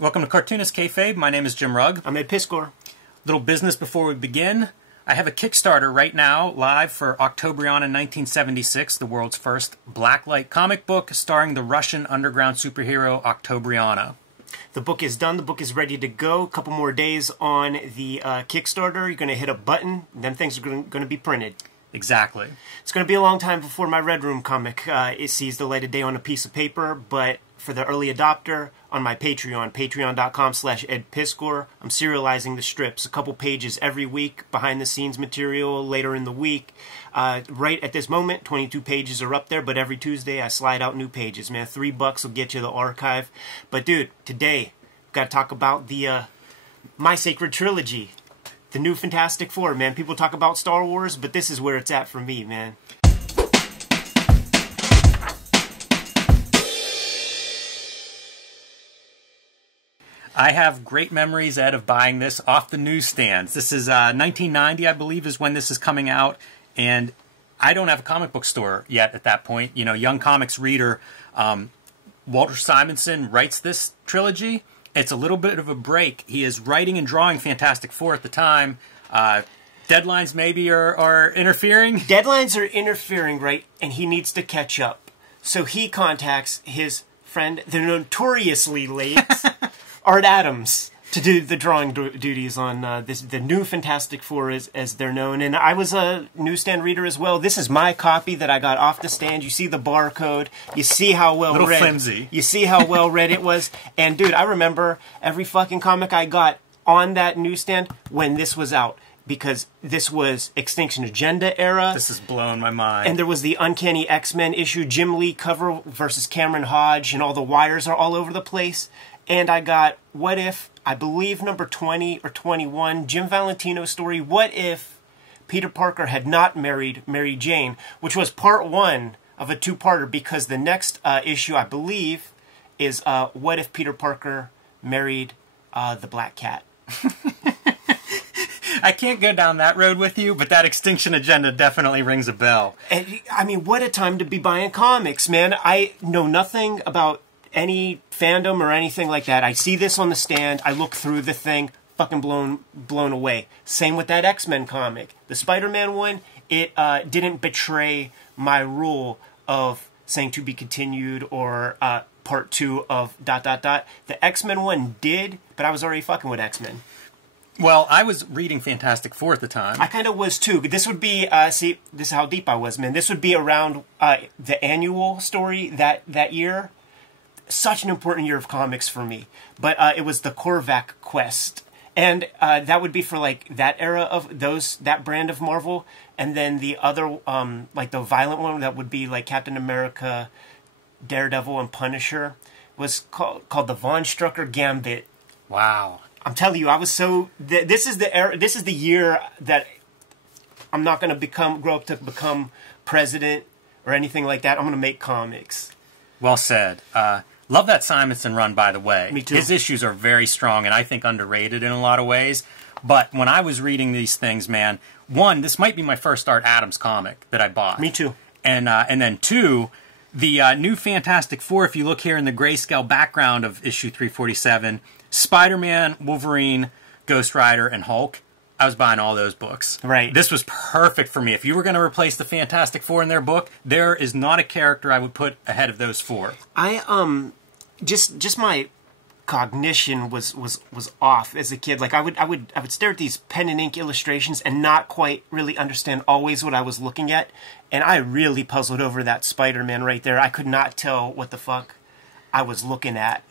Welcome to Cartoonist Kayfabe. My name is Jim Rugg. I'm Ed Piscor. Little business before we begin. I have a Kickstarter right now live for Octobriana 1976, the world's first blacklight comic book starring the Russian underground superhero Octobriana. The book is done. The book is ready to go. A couple more days on the Kickstarter. You're going to hit a button, and then things are going to be printed. Exactly. It's going to be a long time before my Red Room comic it sees the light of day on a piece of paper, but for the early adopter, on my Patreon, patreon.com/edpiscor, I'm serializing the strips, a couple pages every week, behind-the-scenes material later in the week. Right at this moment, 22 pages are up there, but every Tuesday I slide out new pages, man. $3 will get you the archive. But dude, today, we've got to talk about the My Sacred Trilogy. The new Fantastic Four, man. People talk about Star Wars, but this is where it's at for me, man. I have great memories, Ed, of buying this off the newsstands. This is 1990, I believe, is when this is coming out, and I don't have a comic book store yet at that point. You know, young comics reader. Walt Simonson writes this trilogy. It's a little bit of a break. He is writing and drawing Fantastic Four at the time. Deadlines maybe are interfering. Deadlines are interfering, right? And he needs to catch up. So he contacts his friend, the notoriously late Art Adams, to do the drawing duties on the new Fantastic Four, as they're known. And I was a newsstand reader as well. This is my copy that I got off the stand. You see the barcode. You see how well Little read. flimsy. You see how well read it was. And dude, I remember every fucking comic I got on that newsstand when this was out, because this was Extinction Agenda era. This has blown my mind. And there was the Uncanny X-Men issue, Jim Lee cover versus Cameron Hodge, and all the wires are all over the place. And I got What If, I believe number 20 or 21, Jim Valentino's story, What If Peter Parker had not married Mary Jane, which was part one of a two-parter, because the next issue, I believe, is What If Peter Parker married the Black Cat. I can't go down that road with you, but that Extinction Agenda definitely rings a bell. And, I mean, what a time to be buying comics, man. I know nothing about any fandom or anything like that. I see this on the stand, I look through the thing, fucking blown away. Same with that X-Men comic. The Spider-Man one, it didn't betray my rule of saying to be continued or part 2 of ... The X-Men one did, but I was already fucking with X-Men. Well, I was reading Fantastic Four at the time. I kind of was too. This would be, see, this is how deep I was, man. This would be around the annual story that year. Such an important year of comics for me. But it was the Korvac quest. And that would be for, like, that era of that brand of Marvel. And then the other, like, the violent one that would be, like, Captain America, Daredevil, and Punisher, was called the Von Strucker Gambit. Wow. I'm telling you, I was so... This is the era, this is the year that I'm not going to grow up to become president or anything like that. I'm going to make comics. Well said. Love that Simonson run, by the way. Me too. His issues are very strong and I think underrated in a lot of ways. But when I was reading these things, man, one, this might be my first Art Adams comic that I bought. Me too. And then two, the new Fantastic Four, if you look here in the grayscale background of issue 347, Spider-Man, Wolverine, Ghost Rider, and Hulk. I was buying all those books. Right. This was perfect for me. If you were going to replace the Fantastic Four in their book, there is not a character I would put ahead of those four. I just my cognition was off as a kid. Like I would stare at these pen and ink illustrations and not quite really understand always what I was looking at. And I really puzzled over that Spider-Man right there. I could not tell what the fuck I was looking at.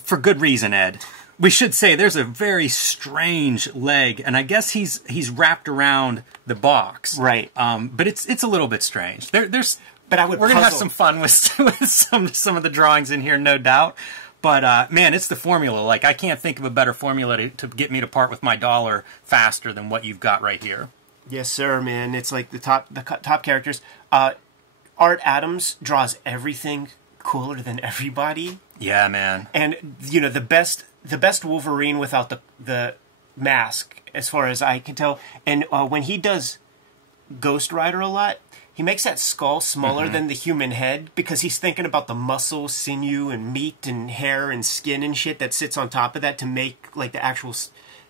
For good reason, Ed. We should say there's a very strange leg, and I guess he's wrapped around the box. Right. But it's a little bit strange. There's. But we're gonna have some fun with some of the drawings in here, no doubt. But man, it's the formula. Like, I can't think of a better formula to get me to part with my dollar faster than what you've got right here. Yes, sir, man. It's like the top characters. Art Adams draws everything cooler than everybody. Yeah, man. And you know, the best Wolverine without the mask, as far as I can tell. And when he does Ghost Rider a lot, he makes that skull smaller than the human head because he's thinking about the muscle, sinew, and meat and hair and skin and shit that sits on top of that to make like the actual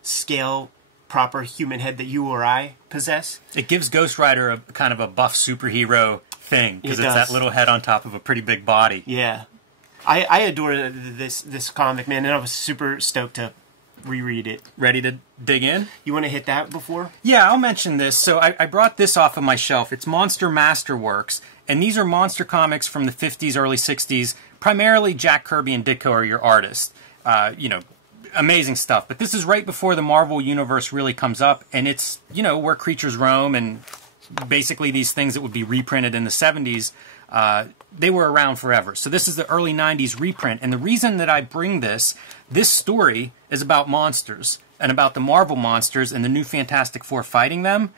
scale proper human head that you or I possess. It gives Ghost Rider a kind of a buff superhero thing because it's that little head on top of a pretty big body. Yeah. I adore this comic, man, and I was super stoked to reread it. Ready to dig in? You want to hit that before? Yeah, I'll mention this. So I brought this off of my shelf. It's Monster Masterworks, and these are monster comics from the 50s, early 60s. Primarily Jack Kirby and Ditko are your artists. You know, amazing stuff. But this is right before the Marvel Universe really comes up, and it's, you know, where creatures roam, and basically these things that would be reprinted in the 70s, they were around forever. So this is the early 90s reprint, and the reason that I bring this story is about monsters, and about the Marvel monsters and the new Fantastic Four fighting them.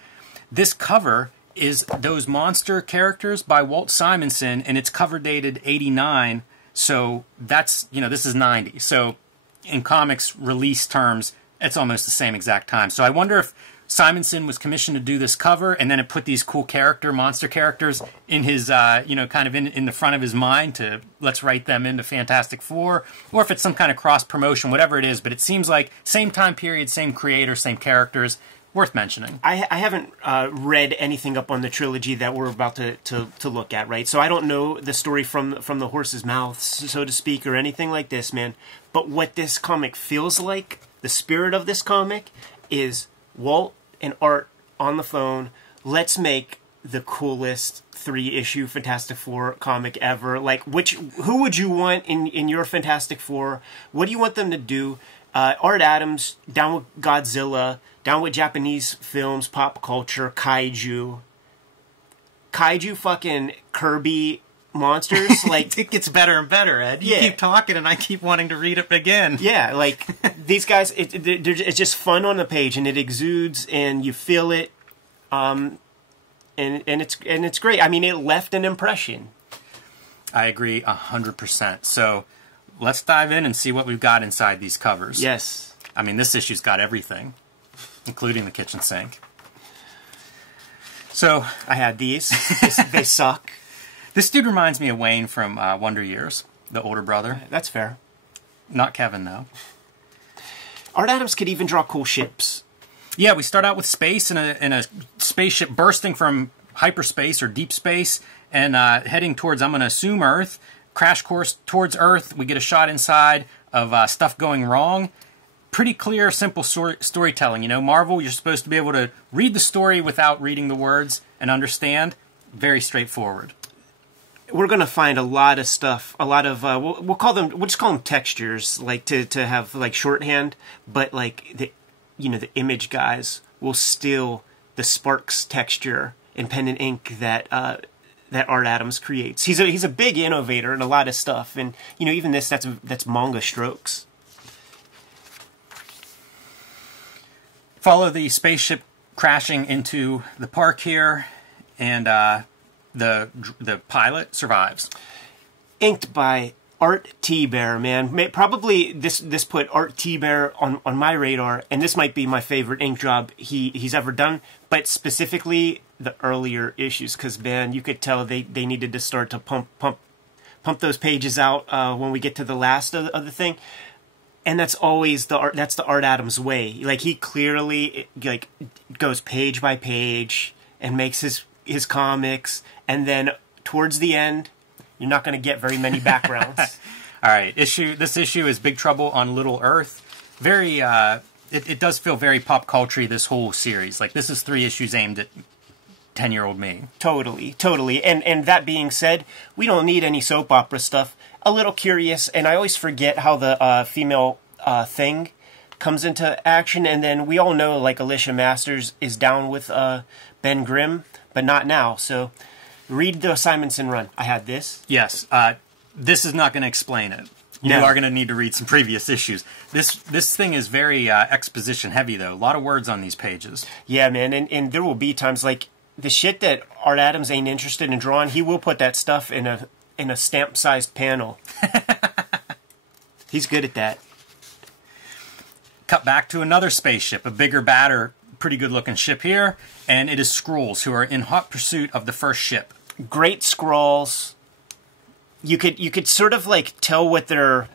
This cover is those monster characters by Walt Simonson, and it's cover dated 89, so that's, you know, this is 90. So in comics release terms, it's almost the same exact time. So I wonder if Simonson was commissioned to do this cover, and then it put these cool monster characters in his, you know, kind of in the front of his mind to, let's write them into Fantastic Four, or if it's some kind of cross-promotion, whatever it is, but it seems like same time period, same creator, same characters, worth mentioning. I haven't read anything up on the trilogy that we're about to look at, right? So I don't know the story from the horse's mouth, so to speak, or anything like this, man. But what this comic feels like, the spirit of this comic, is Walt and Art on the phone. Let's make the coolest 3-issue Fantastic Four comic ever. Like, who would you want in your Fantastic Four? What do you want them to do? Art Adams, down with Godzilla, down with Japanese films, pop culture, kaiju fucking Kirby monsters. Like, it gets better and better, Ed. You keep talking and I keep wanting to read it again. Yeah, like these guys, it's just fun on the page, and it exudes, and you feel it, and it's great. I mean, it left an impression. I agree 100%. So let's dive in and see what we've got inside these covers. Yes. I mean, this issue's got everything, including the kitchen sink. So I had these. They suck. This dude reminds me of Wayne from Wonder Years, the older brother. That's fair. Not Kevin, though. Art Adams could even draw cool ships. Yeah, we start out with space and a spaceship bursting from hyperspace or deep space and heading towards, I'm going to assume, Earth. Crash course towards Earth. We get a shot inside of stuff going wrong. Pretty clear, simple storytelling. You know, Marvel, you're supposed to be able to read the story without reading the words and understand. Very straightforward. We're going to find a lot of stuff, a lot of, we'll just call them textures, like to have like shorthand, but like the image guys will steal the Sparks texture in pen and ink that Art Adams creates. He's a big innovator in a lot of stuff, and you know, even that's manga strokes. Follow the spaceship crashing into the park here, and the pilot survives. Inked by Art T. Bear, man. Probably this put Art T. Bear on my radar, and this might be my favorite ink job he's ever done, but specifically the earlier issues, because, man, you could tell they needed to start to pump those pages out when we get to the last of the thing. And that's always the Art Adams way. Like, he clearly like goes page by page and makes his comics, and then towards the end, you're not going to get very many backgrounds. All right, this issue is Big Trouble on Little Earth. Very, it does feel very pop culture-y, this whole series. Like, this is 3 issues aimed at 10-year-old me. Totally. And that being said, we don't need any soap opera stuff. A little curious, and I always forget how the female thing comes into action, and then we all know, like, Alicia Masters is down with Ben Grimm, but not now, so read the Simonson run. I had this. Yes, this is not going to explain it. You are going to need to read some previous issues. This thing is very exposition heavy, though. A lot of words on these pages. Yeah, man, and there will be times, like, the shit that Art Adams ain't interested in drawing, he will put that stuff in a stamp-sized panel. He's good at that. Cut back to another spaceship, a bigger, badder pretty good looking ship here, and it is Skrulls who are in hot pursuit of the first ship. Great scrawls. You could sort of like tell what their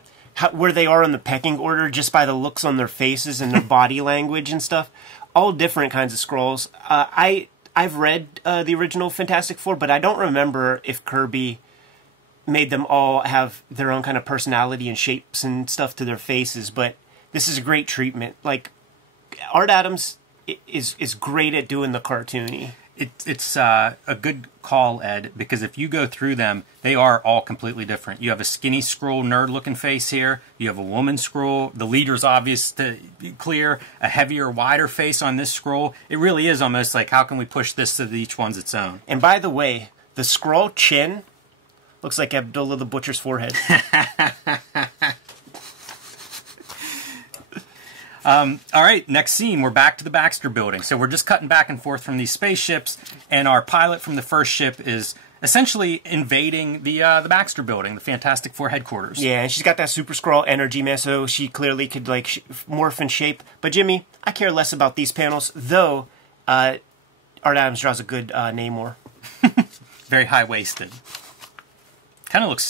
where they are in the pecking order just by the looks on their faces and their body language and stuff. All different kinds of scrolls. I've read the original Fantastic Four, but I don't remember if Kirby made them all have their own kind of personality and shapes and stuff to their faces. But this is a great treatment. Like, Art Adams is great at doing the cartoony. It's a good call, Ed, because if you go through them, they are all completely different. You have a skinny Skrull nerd-looking face here. You have a woman Skrull. The leader's obvious, clear. A heavier, wider face on this Skrull. It really is almost like, how can we push this so that each one's its own? And by the way, the Skrull chin looks like Abdullah the Butcher's forehead. All right, next scene, we're back to the Baxter building. So we're just cutting back and forth from these spaceships, and our pilot from the first ship is essentially invading the Baxter building, the Fantastic Four headquarters. Yeah, and she's got that Super Skrull energy, man, so she clearly could, like, morph and shape. But, Jimmy, I care less about these panels, though Art Adams draws a good Namor. Very high-waisted. Kind of looks,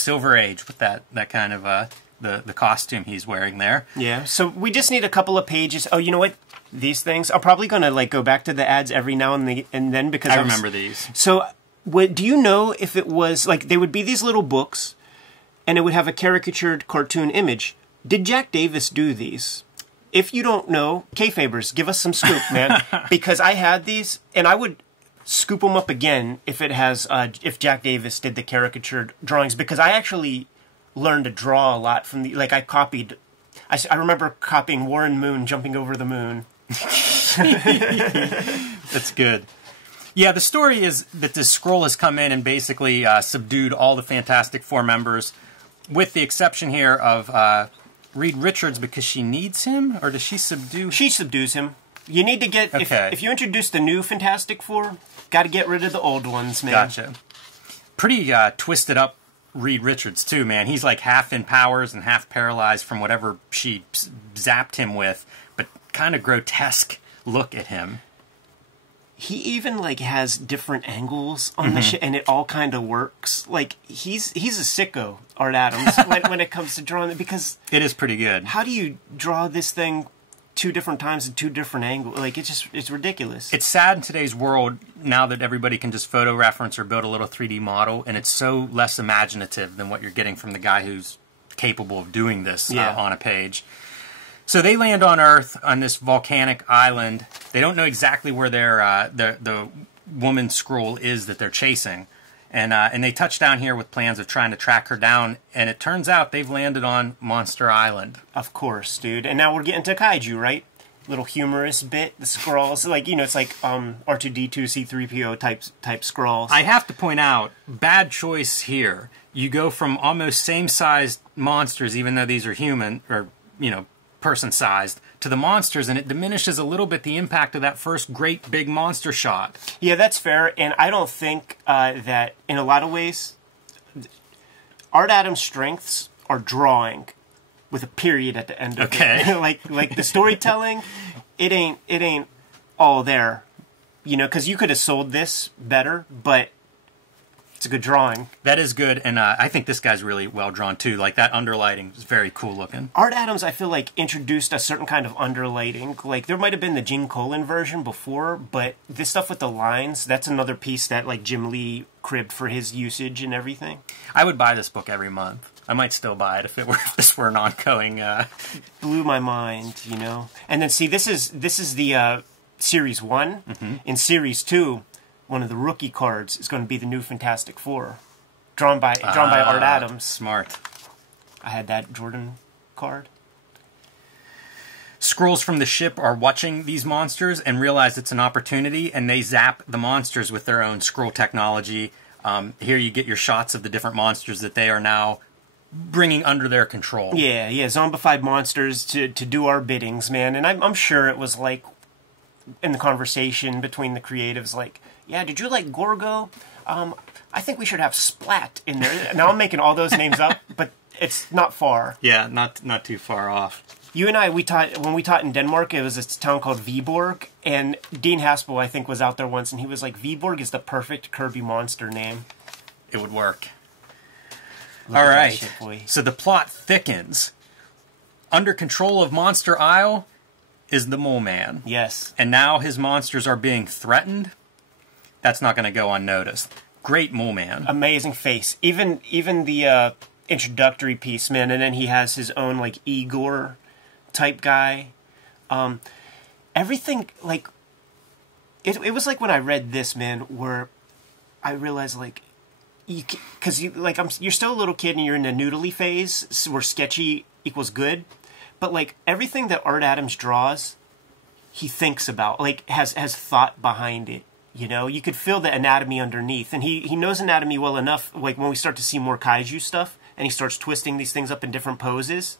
Silver Age with that kind of... The costume he's wearing there. Yeah, so we just need a couple of pages. Oh, you know what? These things, I'm probably going to like go back to the ads every now and then because I remember these. So, do you know if it was, like, they would be these little books, and it would have a caricatured cartoon image. Did Jack Davis do these? If you don't know, Kayfabers, give us some scoop, man. Because I had these, and I would scoop them up again if it has, if Jack Davis did the caricatured drawings, because I actually learned to draw a lot from the, like, I remember copying Warren Moon jumping over the moon. That's good. Yeah, the story is that this Skrull has come in and basically subdued all the Fantastic Four members, with the exception here of Reed Richards, because she needs him, or does she subdue? She subdues him. You need to get, okay. if you introduce the new Fantastic Four, got to get rid of the old ones, man. Gotcha. Pretty twisted up Reed Richards, too, man. He's like half in powers and half paralyzed from whatever she zapped him with, but kind of grotesque look at him. He even, like, has different angles on the shit, and it all kind of works. Like, he's a sicko, Art Adams, when it comes to drawing it, because... It is pretty good. How do you draw this thing 2 different times at 2 different angles? Like, it's ridiculous. It's sad in today's world, now that everybody can just photo reference or build a little 3D model, and it's so less imaginative than what you're getting from the guy who's capable of doing this on a page. So they land on Earth on this volcanic island. They don't know exactly where the woman Skrull is that they're chasing. And they touch down here with plans of trying to track her down, and it turns out they've landed on Monster Island. Of course, dude. And now we're getting to Kaiju, right? Little humorous bit, the Skrulls. Like, you know, it's like R2-D2, C-3PO type Skrulls. I have to point out, bad choice here. You go from almost same-sized monsters, even though these are human, or, you know, person-sized, to the monsters, and it diminishes a little bit the impact of that first great big monster shot. Yeah, that's fair, and I don't think that, in a lot of ways, Art Adams' strengths are drawing with a period at the end of it. like the storytelling, it ain't all there, you know, because you could have sold this better, but it's a good drawing. That is good, and I think this guy's really well drawn too. Like, that underlighting is very cool looking. Art Adams, I feel like, introduced a certain kind of underlighting. Like, there might have been the Gene Colan version before, but this stuff with the lines, that's another piece that, like, Jim Lee cribbed for his usage and everything. I would buy this book every month. I might still buy it if this were an ongoing. Blew my mind, you know. And then see, this is the Series 1. Mm-hmm. In Series 2, one of the rookie cards is going to be the new Fantastic Four, drawn by Art Adams. Smart. I had that Jordan card. Skrulls from the ship are watching these monsters and realize it's an opportunity, and they zap the monsters with their own Skrull technology. Here you get your shots of the different monsters that they are now bringing under their control. Yeah, zombified monsters to do our biddings, man. And I'm sure it was like, in the conversation between the creatives, like, yeah, did you like Gorgo? I think we should have Splat in there. Now I'm making all those names up, but it's not far. Yeah, not too far off. You and I, when we taught in Denmark, it was this town called Viborg, and Dean Haspel, I think, was out there once, and he was like, Viborg is the perfect Kirby monster name. It would work. Look All at that right, shit, boy. so the plot thickens. Under control of Monster Isle is the Mole Man. Yes. And now his monsters are being threatened. That's not going to go unnoticed. Great Mole Man. Amazing face. Even the introductory piece, man, and then he has his own, like, Igor type guy. Everything, like, it was like when I read this, man, where I realized, like, because you're still a little kid and you're in the noodly phase where sketchy equals good, but like everything that Art Adams draws, he thinks about, like has thought behind it. You know, you could feel the anatomy underneath, and he knows anatomy well enough. Like when we start to see more kaiju stuff, and he starts twisting these things up in different poses,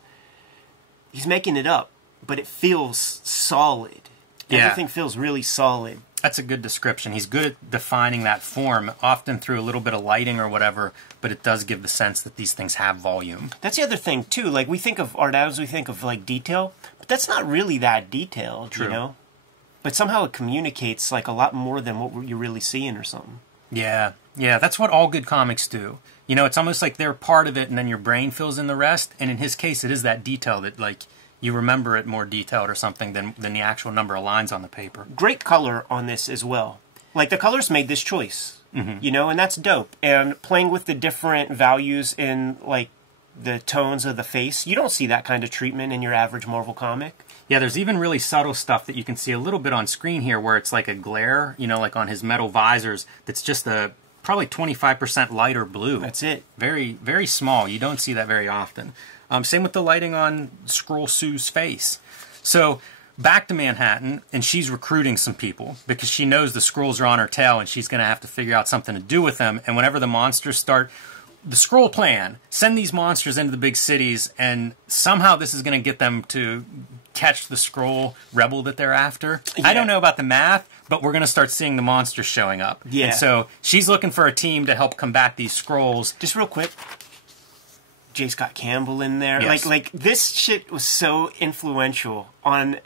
he's making it up, but it feels solid. Yeah. Everything feels really solid. That's a good description. He's good at defining that form, often through a little bit of lighting or whatever, but it does give the sense that these things have volume. That's the other thing, too. Like, we think of Art Adams, we think of, like, detail, but that's not really that detailed, True. You know? But somehow it communicates, like, a lot more than what you're really seeing or something. Yeah, that's what all good comics do. You know, it's almost like they're part of it, and then your brain fills in the rest, and in his case, it is that detail that, like, you remember it more detailed or something than the actual number of lines on the paper. Great color on this as well. Like, the colors made this choice, you know, and that's dope. And playing with the different values in, like, the tones of the face, you don't see that kind of treatment in your average Marvel comic. Yeah, there's even really subtle stuff that you can see a little bit on screen here where it's like a glare, you know, like on his metal visors, that's just a probably 25% lighter blue. That's it. Very, very small. You don't see that very often. Same with the lighting on Skrull Sue's face. So, back to Manhattan, and she's recruiting some people because she knows the Skrulls are on her tail and she's going to have to figure out something to do with them. And whenever the monsters start, the Skrull plan, send these monsters into the big cities, and somehow this is going to get them to catch the Skrull rebel that they're after. Yeah. I don't know about the math, but we're going to start seeing the monsters showing up. Yeah. And so she's looking for a team to help combat these Skrulls. Just real quick, J. Scott Campbell in there. Yes. Like this shit was so influential on...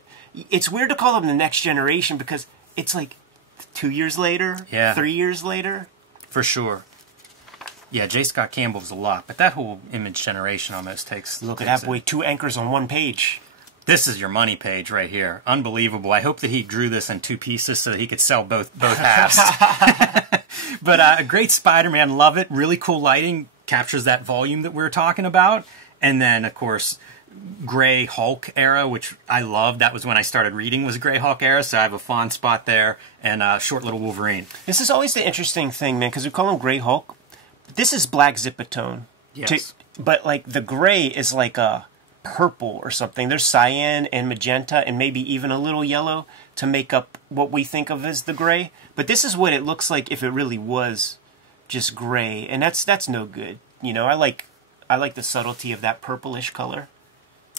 It's weird to call them the next generation because it's like 2 years later, 3 years later. For sure. Yeah, J. Scott Campbell's a lot, but that whole Image generation almost takes... Look at that boy, 2 anchors on 1 page. This is your money page right here. Unbelievable. I hope that he drew this in 2 pieces so that he could sell both halves. But a great Spider-Man, love it. Really cool lighting. Captures that volume that we were talking about. And then, of course, Gray Hulk era, which I loved. That was when I started reading, was Gray Hulk era, so I have a fond spot there. And short little Wolverine. This is always the interesting thing, man, because we call him Gray Hulk. This is black Zipatone. Yes. But, like, the gray is like a purple or something. There's cyan and magenta and maybe even a little yellow to make up what we think of as the gray. But this is what it looks like if it really was just gray, and that's no good. You know, I like the subtlety of that purplish color.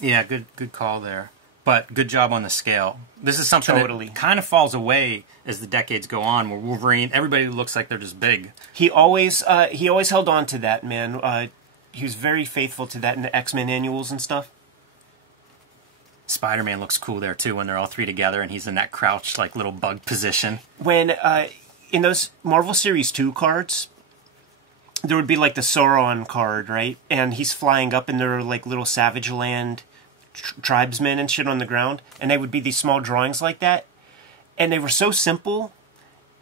Yeah, good call there. But good job on the scale. This is something that kind of falls away as the decades go on, where Wolverine, everybody looks like they're just big. He always held on to that, man. He was very faithful to that in the X-Men annuals and stuff. Spider-Man looks cool there too when they're all 3 together and he's in that crouched like little bug position. When in those Marvel Series 2 cards, there would be like the Sauron card, right? And he's flying up and there are like little Savage Land tribesmen and shit on the ground, and they would be these small drawings like that, and they were so simple,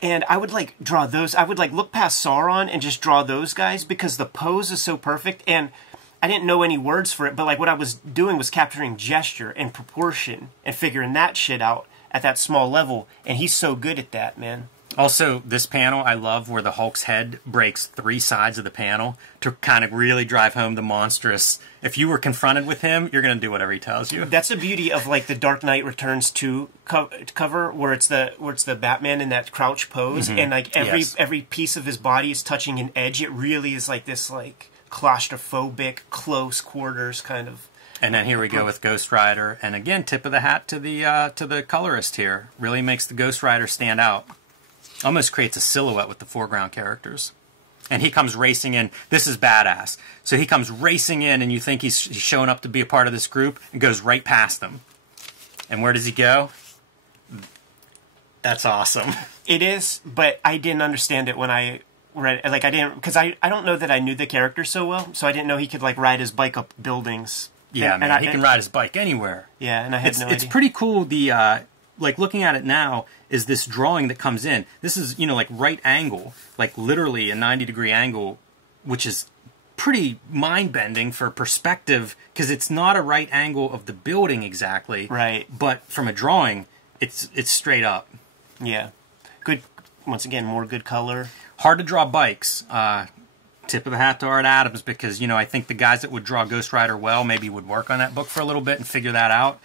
and I would like draw those. I would like look past Sauron and just draw those guys because the pose is so perfect, and I didn't know any words for it, but like what I was doing was capturing gesture and proportion and figuring that shit out at that small level, and he's so good at that, man. Also, this panel I love where the Hulk's head breaks 3 sides of the panel to kind of really drive home the monstrous. If you were confronted with him, you're going to do whatever he tells you. That's the beauty of like the Dark Knight Returns 2 cover where it's the Batman in that crouch pose, and like every piece of his body is touching an edge. It really is like this like claustrophobic close quarters kind of. And then here we go with Ghost Rider, and again, tip of the hat to the colorist here. Really makes the Ghost Rider stand out. Almost creates a silhouette with the foreground characters. And he comes racing in. This is badass. So he comes racing in, and you think he's showing up to be a part of this group, and goes right past them. And where does he go? That's awesome. It is, but I didn't understand it when I read it. Like, I didn't, because I don't know that I knew the character so well, so I didn't know he could, like, ride his bike up buildings. Yeah, man, he can ride his bike anywhere. Yeah, and I had no idea. It's pretty cool, like, looking at it now, is this drawing that comes in. This is, like, right angle, like, literally a 90-degree angle, which is pretty mind-bending for perspective, because it's not a right angle of the building exactly. Right. But from a drawing, it's straight up. Yeah. Good, once again, more good color. Hard to draw bikes. Tip of the hat to Art Adams, because, I think the guys that would draw Ghost Rider well maybe would work on that book for a little bit and figure that out.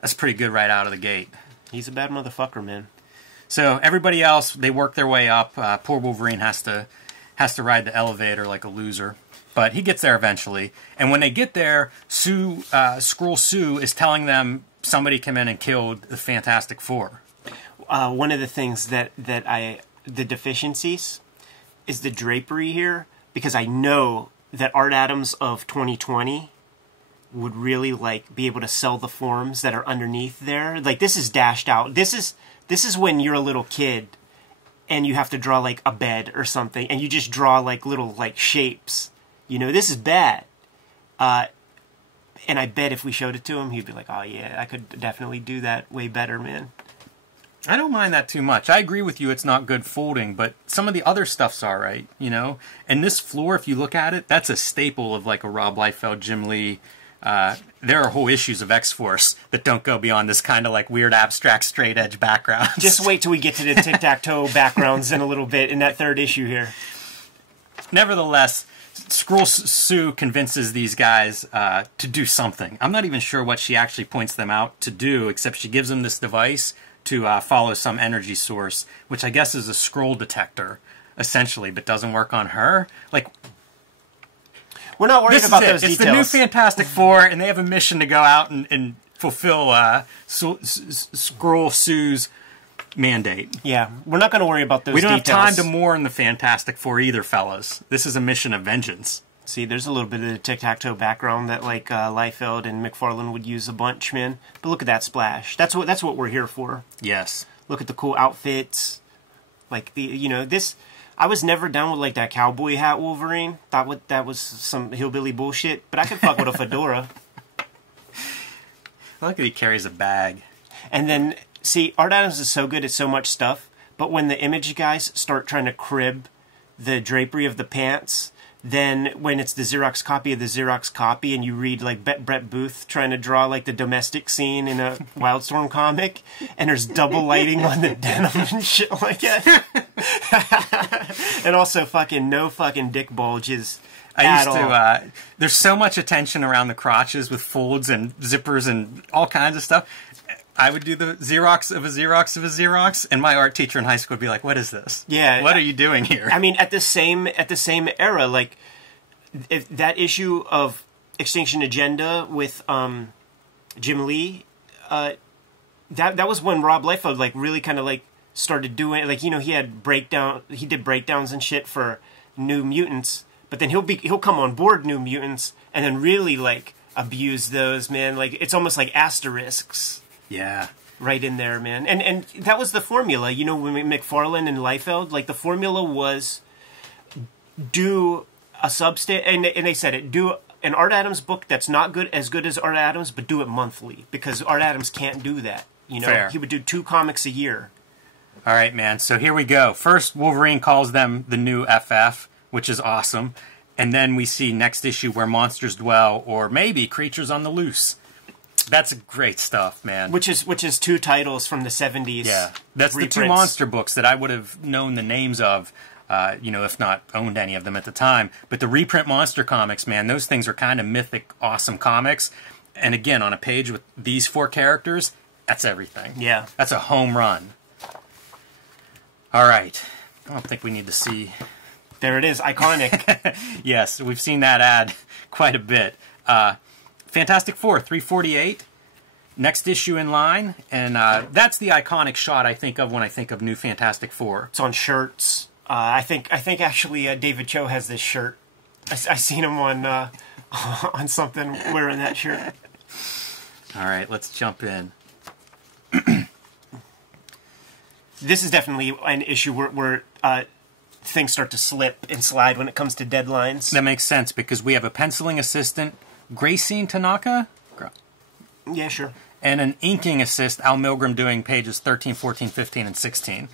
That's pretty good right out of the gate. He's a bad motherfucker, man. So everybody else, they work their way up. Poor Wolverine has to ride the elevator like a loser. But he gets there eventually. And when they get there, Skrull Sue is telling them somebody came in and killed the Fantastic Four. One of the things the deficiencies is the drapery here, because I know that Art Adams of 2020 would really be able to sell the forms that are underneath there. Like, this is dashed out. This is when you're a little kid and you have to draw like a bed or something, and you just draw like little shapes. This is bad. And I bet if we showed it to him, he'd be like, "Oh yeah, I could definitely do that way better, man." I don't mind that too much. I agree with you, it's not good folding, but some of the other stuff's all right, And this floor, if you look at it, that's a staple of like a Rob Liefeld, Jim Lee. There are whole issues of X-Force that don't go beyond this kind of like weird abstract straight edge background. Just wait till we get to the tic-tac-toe backgrounds in a little bit in that third issue here. Nevertheless, Skrull Sue convinces these guys to do something. I'm not even sure what she actually points them out to do, except she gives them this device to follow some energy source, which I guess is a scroll detector, essentially, but doesn't work on her. Like, we're not worried about those details. It's the new Fantastic Four, and they have a mission to go out and fulfill Skrull Sue's mandate. Yeah, we're not going to worry about those details. We don't have time to mourn the Fantastic Four either, fellas. This is a mission of vengeance. See, there's a little bit of the tic-tac-toe background that Liefeld and McFarlane would use a bunch, man. But look at that splash. That's what we're here for. Yes. Look at the cool outfits. Like this. I was never down with that cowboy hat Wolverine. Thought that was some hillbilly bullshit. But I could fuck with a fedora. I like that he carries a bag. And then, see, Art Adams is so good at so much stuff. But when the Image guys start trying to crib the drapery of the pants, then when it's the Xerox copy of the Xerox copy, and you read Brett Booth trying to draw the domestic scene in a Wildstorm comic, and there's double lighting on the denim and shit like that, and also no dick bulges. There's so much attention around the crotches with folds and zippers and all kinds of stuff. I would do the Xerox of a Xerox of a Xerox, and my art teacher in high school would be like, "What is this? Yeah, what are you doing here?" I mean, at the same era, if that issue of Extinction Agenda with Jim Lee, that was when Rob Liefeld really kind of started doing he had he did breakdowns and shit for New Mutants, but then he'll come on board New Mutants and then really abuse those, man. It's almost like asterisks. Yeah. Right in there, man. And that was the formula, when McFarlane and Liefeld, the formula was do a and they said it, do an Art Adams book that's not as good as Art Adams, but do it monthly, because Art Adams can't do that. Fair. He would do 2 comics a year. All right, man. So here we go. First, Wolverine calls them the new FF, which is awesome. And then we see next issue Where Monsters Dwell, or maybe Creatures on the Loose. That's great stuff, man. Which is 2 titles from the 70s. Yeah, that's reprints. The 2 monster books that I would have known the names of, if not owned any of them at the time. But the reprint monster comics, man, those things are kind of mythic, awesome comics. And again, on a page with these 4 characters, that's everything. Yeah. That's a home run. All right. I don't think we need to see... There it is, iconic. Yes, we've seen that ad quite a bit. Fantastic Four, 348. Next issue in line. And that's the iconic shot I think of when I think of New Fantastic Four. It's on shirts. I think actually David Cho has this shirt. I seen him on something wearing that shirt. All right, let's jump in. This is definitely an issue where things start to slip and slide when it comes to deadlines. That makes sense because we have a penciling assistant, Gracine Tanaka. Yeah, sure. And an inking assist, Al Milgram, doing pages 13, 14, 15, and 16.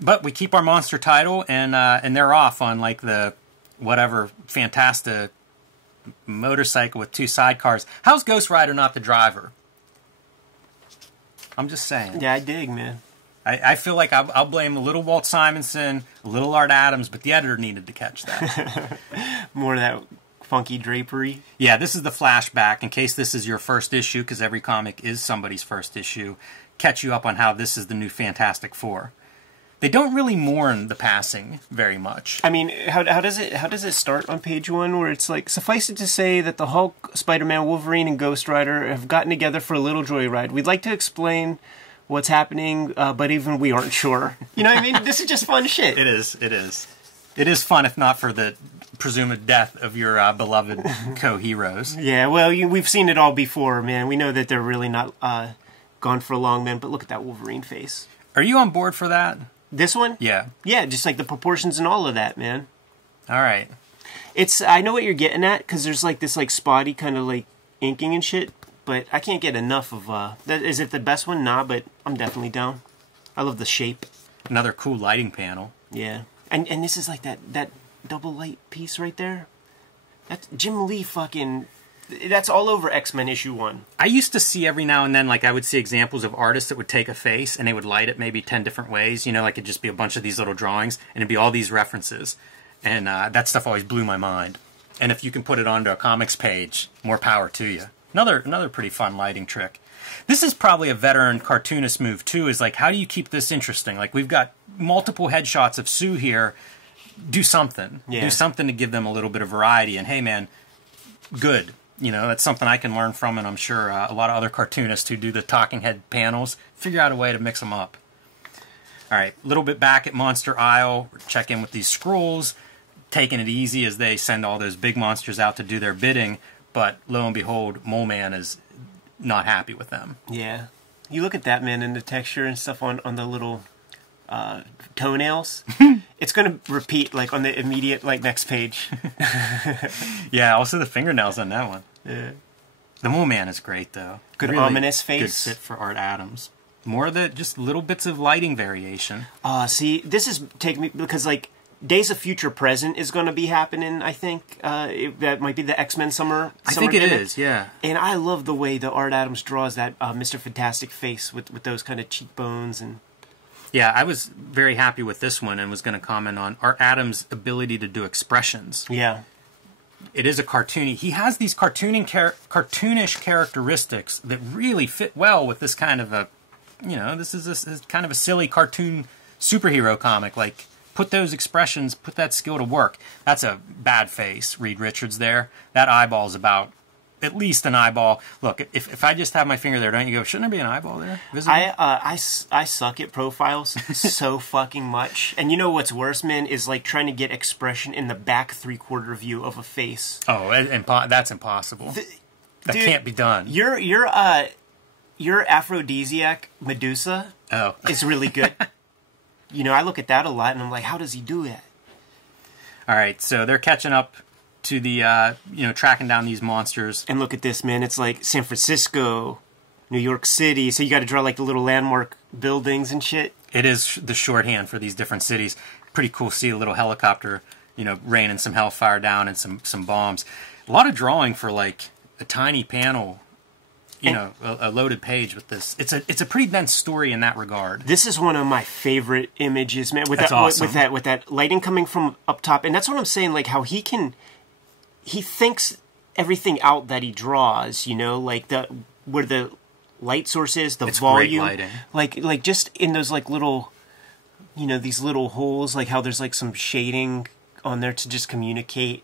But we keep our monster title, and they're off on like the whatever Fantasta motorcycle with 2 sidecars. How's Ghost Rider not the driver? I'm just saying. Yeah, I dig, man. I feel like I'll blame a little Walt Simonson, a little Art Adams, but the editor needed to catch that. More of that funky drapery. Yeah, this is the flashback, in case this is your first issue, because every comic is somebody's first issue. Catch you up on how this is the new Fantastic Four. They don't really mourn the passing very much. I mean, how does it start on page 1, where it's like, suffice it to say that the Hulk, Spider-Man, Wolverine, and Ghost Rider have gotten together for a little joyride. We'd like to explain what's happening, but even we aren't sure. You know what I mean? This is just fun shit. It is. It is fun, if not for the presumed death of your beloved co-heroes. Yeah, well, we've seen it all before, man. We know that they're really not gone for long, man, but look at that Wolverine face. Are you on board for that? This one? Yeah. Yeah, just like the proportions and all of that, man. All right. I know what you're getting at, because there's like this like spotty kind of like inking and shit, but I can't get enough of, is it the best one? Nah, but I'm definitely down. I love the shape. Another cool lighting panel. Yeah. And this is like that double light piece right there. That's Jim Lee fucking... That's all over X-Men issue 1. I used to see every now and then, like, I would see examples of artists that would take a face and they would light it maybe 10 different ways. You know, like it'd just be a bunch of these little drawings and it'd be all these references. And that stuff always blew my mind. And if you can put it onto a comics page, more power to you. Another pretty fun lighting trick. This is probably a veteran cartoonist move, too, is like, how do you keep this interesting? Like, we've got multiple headshots of Sue here. Do something. Yeah. Do something to give them a little bit of variety. And, hey, man, good. You know, that's something I can learn from, and I'm sure a lot of other cartoonists who do the talking head panels figure out a way to mix them up. All right, a little bit back at Monster Isle, check in with these scrolls, taking it easy as they send all those big monsters out to do their bidding, but lo and behold, Mole Man is not happy with them. Yeah. You look at that, man, and the texture and stuff on the little toenails. It's going to repeat, like, on the immediate, like, next page. Yeah, also the fingernails on that one. Yeah. The Mole Man is great, though. Good really ominous face. Good fit for Art Adams. More of the, just little bits of lighting variation. See, this is taking me, because, like, Days of Future Present is going to be happening, I think. That might be the X-Men summer. I think it is, yeah. And I love the way the Art Adams draws that Mr. Fantastic face with those kind of cheekbones and... Yeah, I was very happy with this one and was going to comment on Art Adams' ability to do expressions. Yeah. It is a cartoony... He has these cartoonish characteristics that really fit well with this kind of a... You know, this is kind of a silly cartoon superhero comic. Like, put those expressions, put that skill to work. That's a bad face, Reed Richards there. That eyeball's about... At least an eyeball. Look, if I just have my finger there, don't you go, shouldn't there be an eyeball there? Visible? I suck at profiles so fucking much. And you know what's worse, man, is like trying to get expression in the back 3/4 view of a face. Oh, that's impossible. That dude, can't be done. Your aphrodisiac Medusa is really good. You know, I look at that a lot and I'm like, how does he do it? All right, so they're catching up to the, tracking down these monsters. And look at this, man. It's like San Francisco, New York City. So you got to draw like the little landmark buildings and shit. It is the shorthand for these different cities. Pretty cool to see a little helicopter, raining some hellfire down and some bombs. A lot of drawing for like a tiny panel, a loaded page with this. It's a pretty dense story in that regard. This is one of my favorite images, man. That's awesome. With that lighting coming from up top. And that's what I'm saying, like how he thinks everything out that he draws, like where the light source is, the volume. Great lighting. Like just in those like little, these little holes, like how there's like some shading on there to just communicate,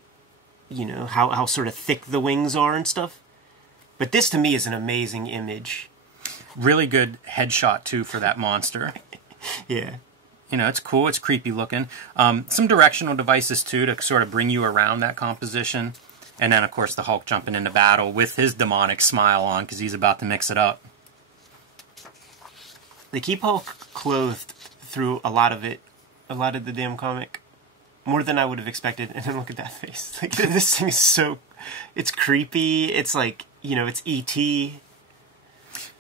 how sort of thick the wings are and stuff. But this to me is an amazing image. Really good headshot too for that monster. Yeah. You know, it's cool. It's creepy looking. Some directional devices, too, to sort of bring you around that composition. And then, of course, the Hulk jumping into battle with his demonic smile on because he's about to mix it up. They keep Hulk clothed through a lot of the damn comic. More than I would have expected. And then look at that face. Like, this thing is so... It's creepy. It's like, you know, it's E.T.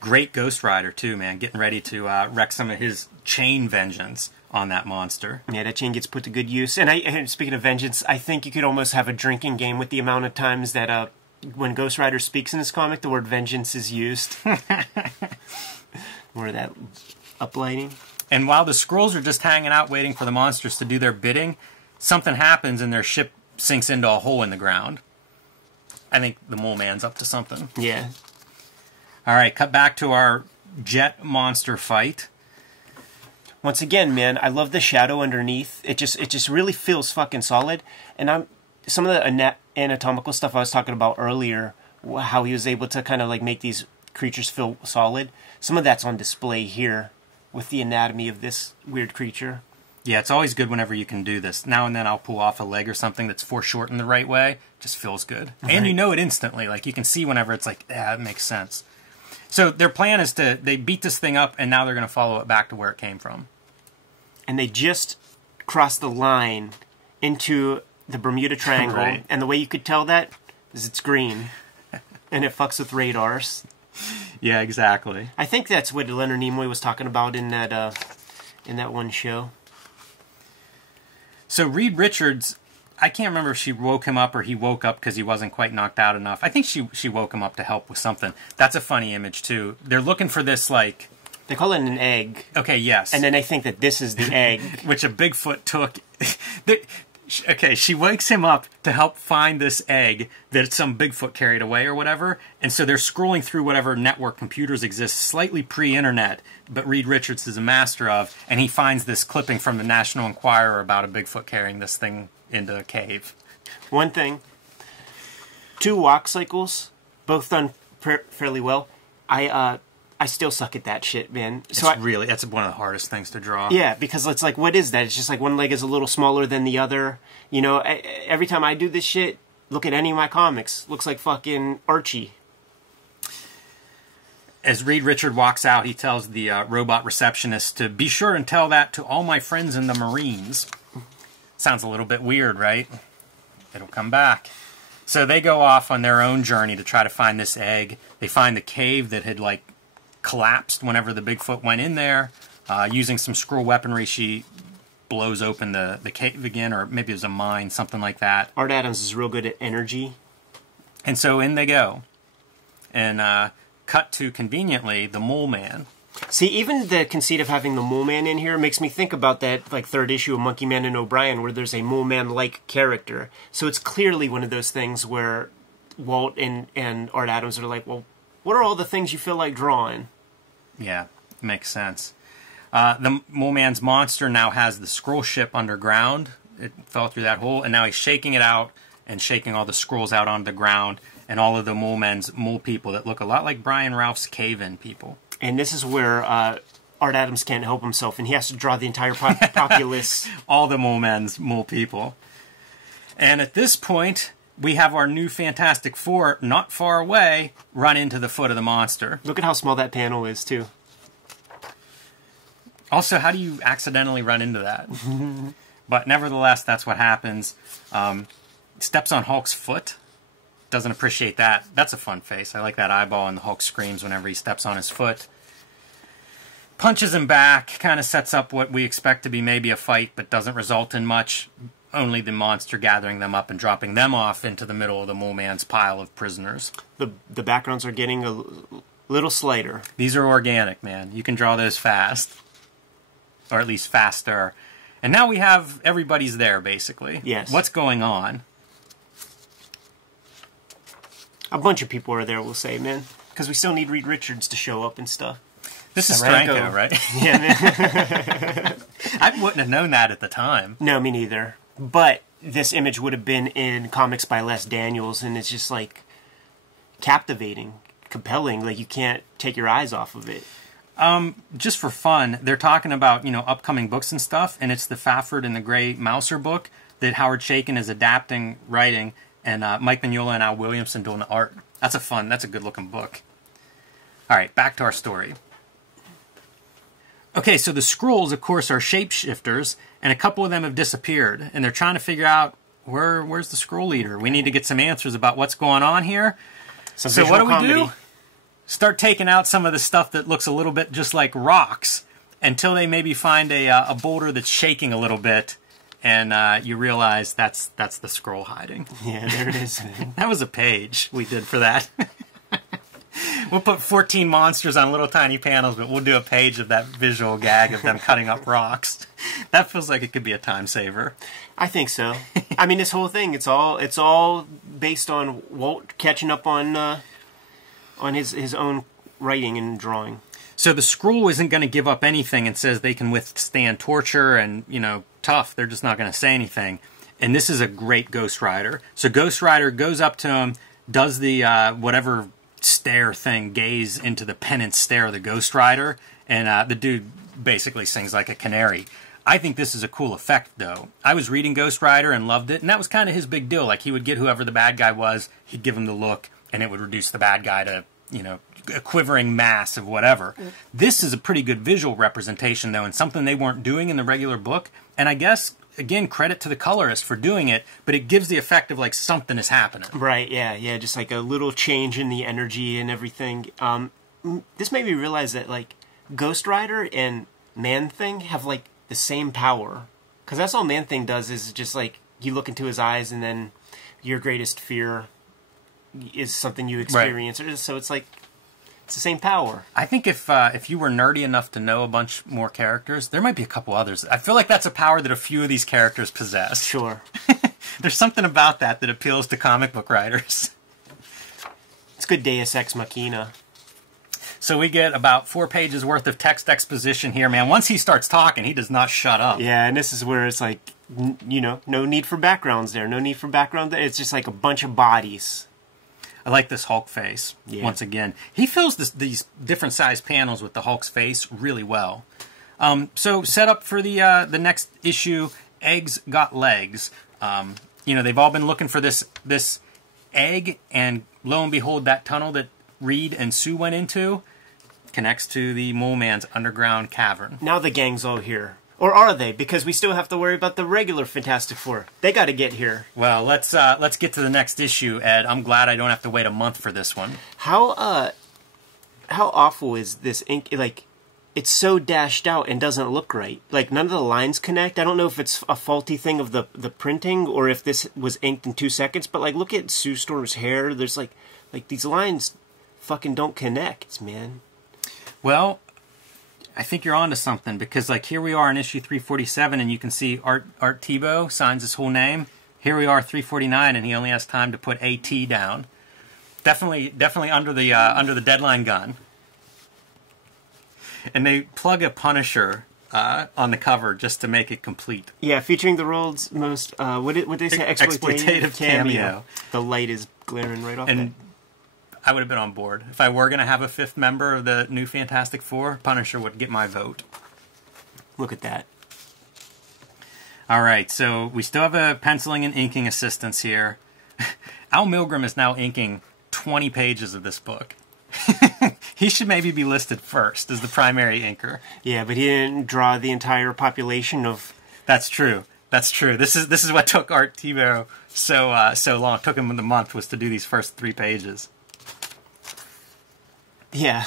Great Ghost Rider, too, man. Getting ready to wreak some of his chain vengeance on that monster. Yeah, that chain gets put to good use. And speaking of vengeance, I think you could almost have a drinking game with the amount of times that when Ghost Rider speaks in this comic, the word vengeance is used. More of that uplighting. And while the Skrulls are just hanging out waiting for the monsters to do their bidding, something happens and their ship sinks into a hole in the ground. I think the Mole Man's up to something. Yeah. All right, cut back to our jet monster fight. Once again, man, I love the shadow underneath. It just really feels fucking solid. And some of the anatomical stuff I was talking about earlier, how he was able to kind of like make these creatures feel solid. Some of that's on display here with the anatomy of this weird creature. Yeah, it's always good whenever you can do this. Now and then I'll pull off a leg or something that's foreshortened the right way. It just feels good. Right. And you know it instantly. Like, you can see whenever it's like, yeah, it makes sense. So their plan is they beat this thing up, and now they're going to follow it back to where it came from. And they just crossed the line into the Bermuda Triangle. Right. And the way you could tell that is it's green. And it fucks with radars. Yeah, exactly. I think that's what Leonard Nimoy was talking about in that one show. So Reed Richards, I can't remember if she woke him up or he woke up because he wasn't quite knocked out enough. I think she woke him up to help with something. That's a funny image, too. They're looking for this, like... They call it an egg. Okay, yes. And then they think that this is the egg. Which a Bigfoot took. Okay, she wakes him up to help find this egg that some Bigfoot carried away or whatever. And so they're scrolling through whatever network computers exist, slightly pre-internet, but Reed Richards is a master of, and he finds this clipping from the National Enquirer about a Bigfoot carrying this thing into a cave. One thing, 2 walk cycles, both done fairly well. I still suck at that shit, man. That's one of the hardest things to draw. Yeah, because it's like, what is that? It's just like one leg is a little smaller than the other. You know, every time I do this shit, look at any of my comics. Looks like fucking Archie. As Reed Richard walks out, he tells the robot receptionist to be sure and tell that to all my friends in the Marines. Sounds a little bit weird, right? It'll come back. So they go off on their own journey to try to find this egg. They find the cave that had, like, collapsed whenever the Bigfoot went in there. Using some Skrull weaponry, she blows open the cave again, or maybe it was a mine, something like that. Art Adams is real good at energy. And so in they go. And cut to, conveniently, the Mole Man. See, even the conceit of having the Mole Man in here makes me think about that like 3rd issue of Monkey Man and O'Brien where there's a Mole Man-like character. So it's clearly one of those things where Walt and Art Adams are like, well, what are all the things you feel like drawing? Yeah, makes sense. The Mole Man's monster now has the Skrull ship underground. It fell through that hole, and now he's shaking it out and shaking all the Skrulls out onto the ground and all of the Mole Man's mole people that look a lot like Brian Ralph's cave-in people. And this is where Art Adams can't help himself, and he has to draw the entire populace. All the Mole Man's mole people. And at this point, we have our new Fantastic Four, not far away, run into the foot of the monster. Look at how small that panel is, too. Also, how do you accidentally run into that? But nevertheless, that's what happens. Steps on Hulk's foot. Doesn't appreciate that. That's a fun face. I like that eyeball, and the Hulk screams whenever he steps on his foot. Punches him back, kind of sets up what we expect to be maybe a fight, but doesn't result in much. Only the monster gathering them up and dropping them off into the middle of the Mole Man's pile of prisoners. The backgrounds are getting a little slighter. These are organic, man. You can draw those fast. Or at least faster. And now we have everybody's there, basically. Yes. What's going on? A bunch of people are there, we'll say, man. Because we still need Reed Richards to show up and stuff. This is Franco, right? Yeah, man. I wouldn't have known that at the time. No, me neither. But this image would have been in comics by Les Daniels, and it's just, like, captivating, compelling. Like, you can't take your eyes off of it. Just for fun, they're talking about, upcoming books and stuff, and it's the Fafford and the Grey Mouser book that Howard Chaykin is adapting, writing, and Mike Mignola and Al Williamson doing the art. That's a good-looking book. All right, back to our story. Okay, so the Skrulls, of course, are shapeshifters, and a couple of them have disappeared, and they're trying to figure out where's the Skrull leader. We need to get some answers about what's going on here. So what do we do? Start taking out some of the stuff that looks a little bit just like rocks until they maybe find a boulder that's shaking a little bit, and you realize that's the Skrull hiding. Yeah, there it is. That was a page we did for that. We'll put 14 monsters on little tiny panels, but we'll do a page of that visual gag of them cutting up rocks. That feels like it could be a time saver. I think so. I mean, this whole thing, it's all based on Walt catching up on his own writing and drawing. So the Skrull isn't going to give up anything and says they can withstand torture and, tough. They're just not going to say anything. And this is a great Ghost Rider. So Ghost Rider goes up to him, does the whatever stare thing, gaze into the penance stare of the Ghost Rider, and the dude basically sings like a canary. I think this is a cool effect, though. I was reading Ghost Rider and loved it, and that was kind of his big deal. Like, he would get whoever the bad guy was, he'd give him the look, and it would reduce the bad guy to, a quivering mass of whatever. This is a pretty good visual representation, though, and something they weren't doing in the regular book, and I guess, again, credit to the colorist for doing it, but it gives the effect of, like, something is happening. Right, yeah, just like a little change in the energy and everything. This made me realize that, like, Ghost Rider and Man-Thing have, like, the same power. Because that's all Man-Thing does is just, like, you look into his eyes and then your greatest fear is something you experience. Right. So it's like, it's the same power. I think if you were nerdy enough to know a bunch more characters, there might be a couple others. I feel like that's a power that a few of these characters possess. Sure. There's something about that appeals to comic book writers. It's good Deus Ex Machina. So we get about 4 pages worth of text exposition here, man. Once he starts talking, he does not shut up. Yeah, and this is where it's like, no need for backgrounds there. No need for background there. It's just like a bunch of bodies. I like this Hulk face, once again. He fills these different size panels with the Hulk's face really well. So set up for the next issue, Eggs Got Legs. They've all been looking for this egg, and lo and behold, that tunnel that Reed and Sue went into connects to the Mole Man's underground cavern. Now the gang's all here. Or are they? Because we still have to worry about the regular Fantastic Four. They got to get here. Well, let's get to the next issue, Ed. I'm glad I don't have to wait a month for this one. How awful is this ink? Like, it's so dashed out and doesn't look right. Like, none of the lines connect. I don't know if it's a faulty thing of the printing or if this was inked in 2 seconds. But like, look at Sue Storm's hair. There's like these lines fucking don't connect, man. Well, I think you're onto something, because like here we are in issue 347, and you can see Art Thibault signs his whole name. Here we are 349, and he only has time to put AT down. Definitely under the deadline gun. And they plug a Punisher on the cover just to make it complete. Yeah, featuring the world's most what they say, exploitative cameo. The light is glaring right off. And I would have been on board. If I were going to have a 5th member of the new Fantastic Four, Punisher would get my vote. Look at that. All right, so we still have a penciling and inking assistance here. Al Milgrom is now inking 20 pages of this book. He should maybe be listed first as the primary inker. Yeah, but he didn't draw the entire population of... That's true. That's true. This is what took Art Thibault so long. It took him a month was to do these first 3 pages. Yeah.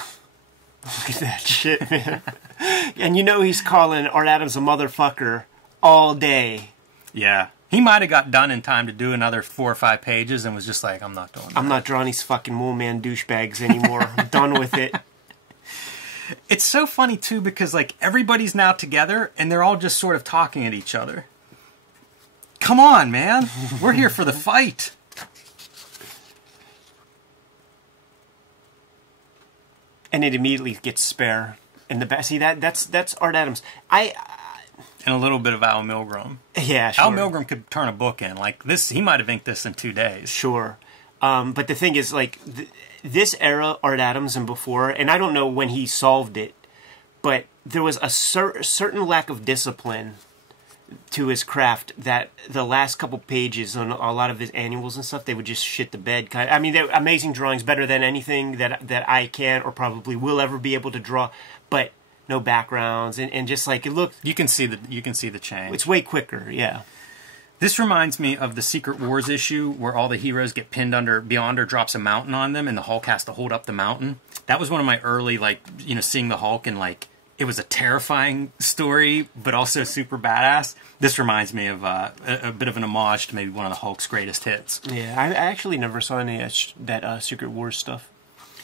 Look at that shit, man. And he's calling Art Adams a motherfucker all day. Yeah. He might have got done in time to do another 4 or 5 pages and was just like, I'm not doing that. I'm not drawing these fucking Mole Man douchebags anymore. I'm done with it. It's so funny, too, because like everybody's now together and they're all just sort of talking at each other. Come on, man. We're here for the fight. And it immediately gets spare. And the best, see that's Art Adams. And a little bit of Al Milgrom. Yeah, sure. Al Milgrom could turn a book in like this. He might have inked this in 2 days. Sure, but the thing is, like this era, Art Adams and before, and I don't know when he solved it, but there was a certain lack of discipline to his craft that the last couple pages on a lot of his annuals and stuff, they would just shit the bed. I mean, they're amazing drawings, better than anything that I can or probably will ever be able to draw, but no backgrounds and just like it looked. You can see the change. It's way quicker, yeah. This reminds me of the Secret Wars issue where all the heroes get pinned under, Beyonder drops a mountain on them and the Hulk has to hold up the mountain. That was one of my early, like, you know, seeing the Hulk and, like, it was a terrifying story, but also super badass. This reminds me of a bit of an homage to maybe one of the Hulk's greatest hits. Yeah, I actually never saw any of that Secret Wars stuff.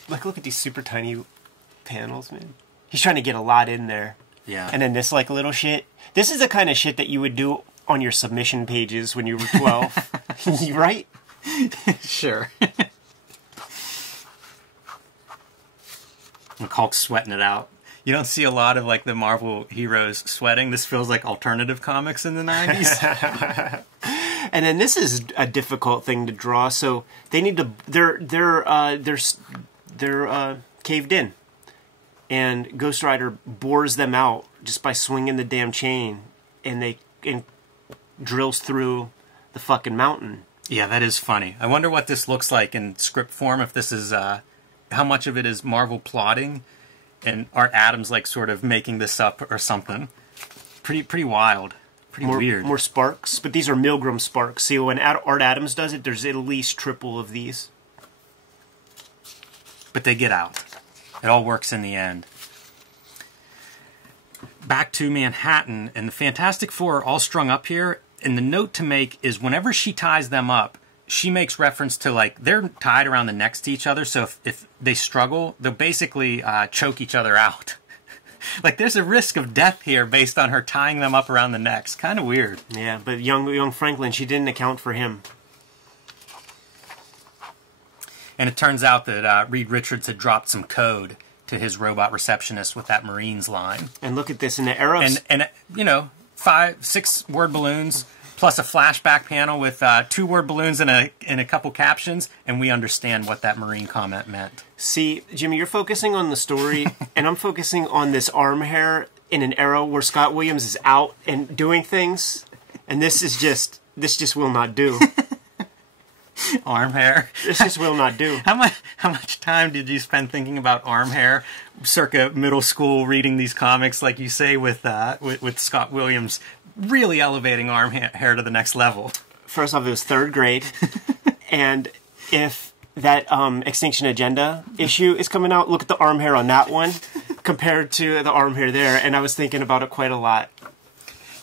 Like, look at these super tiny panels, man. He's trying to get a lot in there. Yeah. And then this, like, little shit. This is the kind of shit that you would do on your submission pages when you were 12. Right? Sure. Look, Hulk's sweating it out. You don't see a lot of, like, the Marvel heroes sweating. This feels like alternative comics in the 90s. And then this is a difficult thing to draw. So they need to... They're caved in. And Ghost Rider bores them out just by swinging the damn chain. And drills through the fucking mountain. Yeah, that is funny. I wonder what this looks like in script form, if this is... how much of it is Marvel plotting and Art Adams, like, sort of making this up or something. Pretty wild. Pretty weird. More sparks, but these are Milgram sparks. See, when Art Adams does it, there's at least triple of these. But they get out. It all works in the end. Back to Manhattan, and the Fantastic Four are all strung up here, and the note to make is whenever she ties them up, she makes reference to, like, they're tied around the necks to each other, so if they struggle, they'll basically choke each other out. Like, there's a risk of death here based on her tying them up around the necks. Kind of weird. Yeah, but young Franklin, she didn't account for him. And it turns out that Reed Richards had dropped some code to his robot receptionist with that Marines line. And look at this, in the era of... And you know, 5-6 word balloons... plus a flashback panel with 2 word balloons and a couple captions, and we understand what that Marine comment meant. See, Jimmy, you're focusing on the story, and I'm focusing on this arm hair in an era where Scott Williams is out and doing things, and this just will not do. Arm hair? This just will not do. How much time did you spend thinking about arm hair, circa middle school, reading these comics, like you say, with Scott Williams really elevating arm hair to the next level? First off, it was 3rd grade, and if that Extinction Agenda issue is coming out, look at the arm hair on that one compared to the arm hair there, and I was thinking about it quite a lot.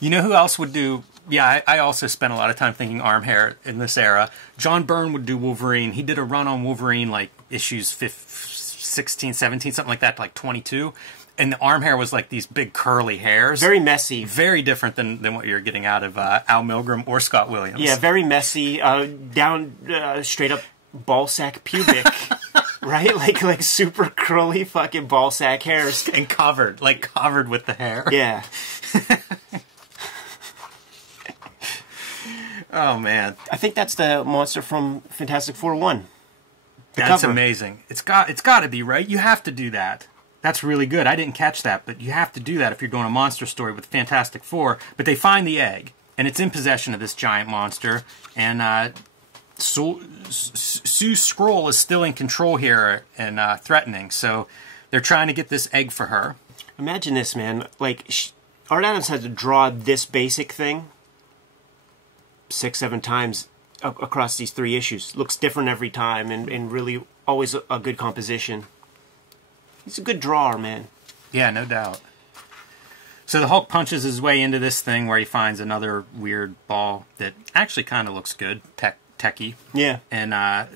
You know who else would do... Yeah, I also spent a lot of time thinking arm hair in this era. John Byrne would do Wolverine. He did a run on Wolverine, like, issues 16, 17, something like that, like 22. And the arm hair was like these big curly hairs. Very messy. Very different than what you're getting out of Al Milgrom or Scott Williams. Yeah, very messy. Down straight up ball sack pubic. Right? Like super curly fucking ball sack hairs. And covered with the hair. Yeah. Oh, man. I think that's the monster from Fantastic Four 1. That's amazing. It's got to be, right? You have to do that. That's really good. I didn't catch that, but you have to do that if you're doing a monster story with Fantastic Four. But they find the egg, and it's in possession of this giant monster, and Sue Skrull is still in control here and threatening, so they're trying to get this egg for her. Imagine this, man. Like, Art Adams had to draw this basic thing 6-7 times across these 3 issues. Looks different every time, and really always a good composition. He's a good drawer, man. Yeah, no doubt. So the Hulk punches his way into this thing where he finds another weird ball that actually kind of looks good, techie. Yeah. And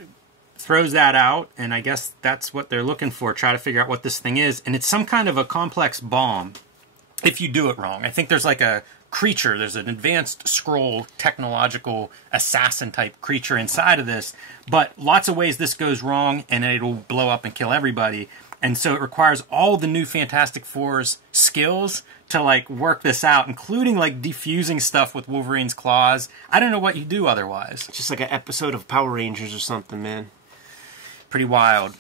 throws that out, and I guess that's what they're looking for, try to figure out what this thing is. And it's some kind of a complex bomb, if you do it wrong. I think there's like a creature, there's an advanced Skrull technological assassin type creature inside of this, but lots of ways this goes wrong and it'll blow up and kill everybody. And so it requires all the new Fantastic Four's skills to, like, work this out, including, like, defusing stuff with Wolverine's claws. I don't know what you do otherwise. It's just like an episode of Power Rangers or something, man. Pretty wild.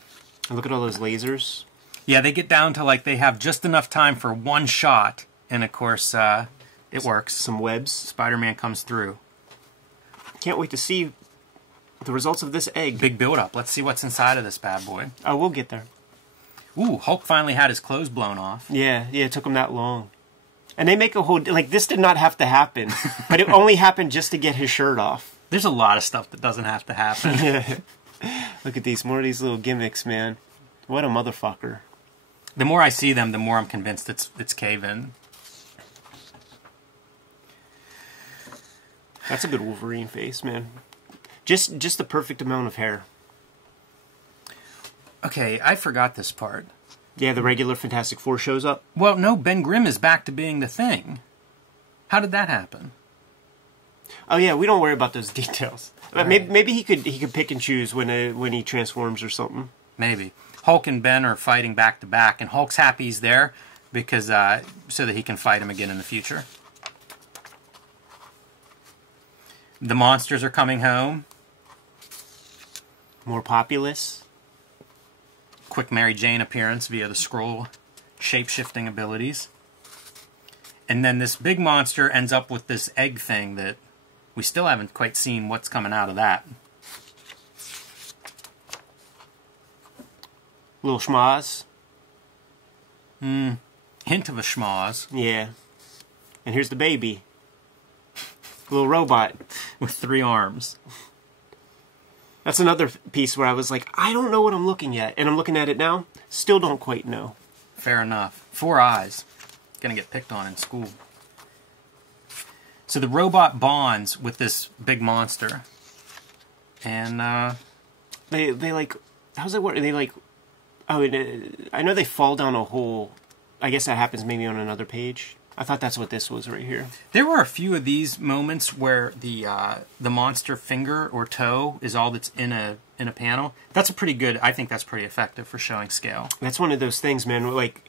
And look at all those lasers. Yeah, they get down to, like, they have just enough time for one shot, and of course, it works. Some webs. Spider-Man comes through. Can't wait to see the results of this egg. Big build-up. Let's see what's inside of this bad boy. Oh, we'll get there. Ooh, Hulk finally had his clothes blown off. Yeah, it took him that long. And they make a whole... Like, this did not have to happen, but it only happened just to get his shirt off. There's a lot of stuff that doesn't have to happen. Look at these, more of these little gimmicks, man. What a motherfucker. The more I see them, the more I'm convinced it's cave-in. That's a good Wolverine face, man. Just the perfect amount of hair. Okay, I forgot this part. Yeah, the regular Fantastic Four shows up. Well, no, Ben Grimm is back to being the Thing. How did that happen? Oh yeah, we don't worry about those details. Right. Maybe he could pick and choose when he transforms or something. Maybe. Hulk and Ben are fighting back to back, and Hulk's happy he's there because so that he can fight him again in the future. The monsters are coming home. More populous. Quick Mary Jane appearance via the scroll shape-shifting abilities. And then this big monster ends up with this egg thing that we still haven't quite seen what's coming out of that. Little schmoz. Hint of a schmoz. Yeah. And here's the baby. Little robot. With 3 arms. That's another piece where I was like, I don't know what I'm looking at. And I'm looking at it now. Still don't quite know. Fair enough. 4 eyes. Gonna get picked on in school. So the robot bonds with this big monster. And, They like... How's it work? They like... Oh, I know they fall down a hole. I guess that happens maybe on another page. I thought that's what this was right here. There were a few of these moments where the monster finger or toe is all that's in a panel. That's a pretty good. I think that's pretty effective for showing scale. That's one of those things, man. Like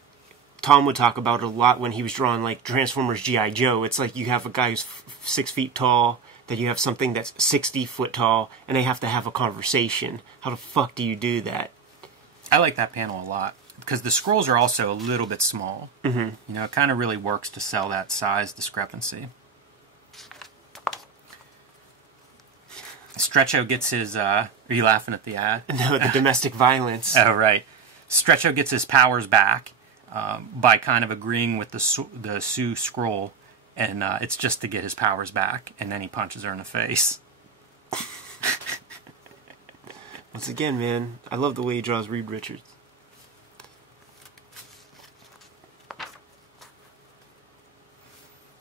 Tom would talk about it a lot when he was drawing like Transformers G.I. Joe. It's like you have a guy who's 6 feet tall, that you have something that's 60 foot tall, and they have to have a conversation. How the fuck do you do that? I like that panel a lot. Because the scrolls are also a little bit small. Mm-hmm. You know, it kind of really works to sell that size discrepancy. Stretcho gets his... Are you laughing at the ad? No, the domestic violence. Oh, right. Stretcho gets his powers back by kind of agreeing with the Sue scroll. And it's just to get his powers back. And then he punches her in the face. Once again, man, I love the way he draws Reed Richards.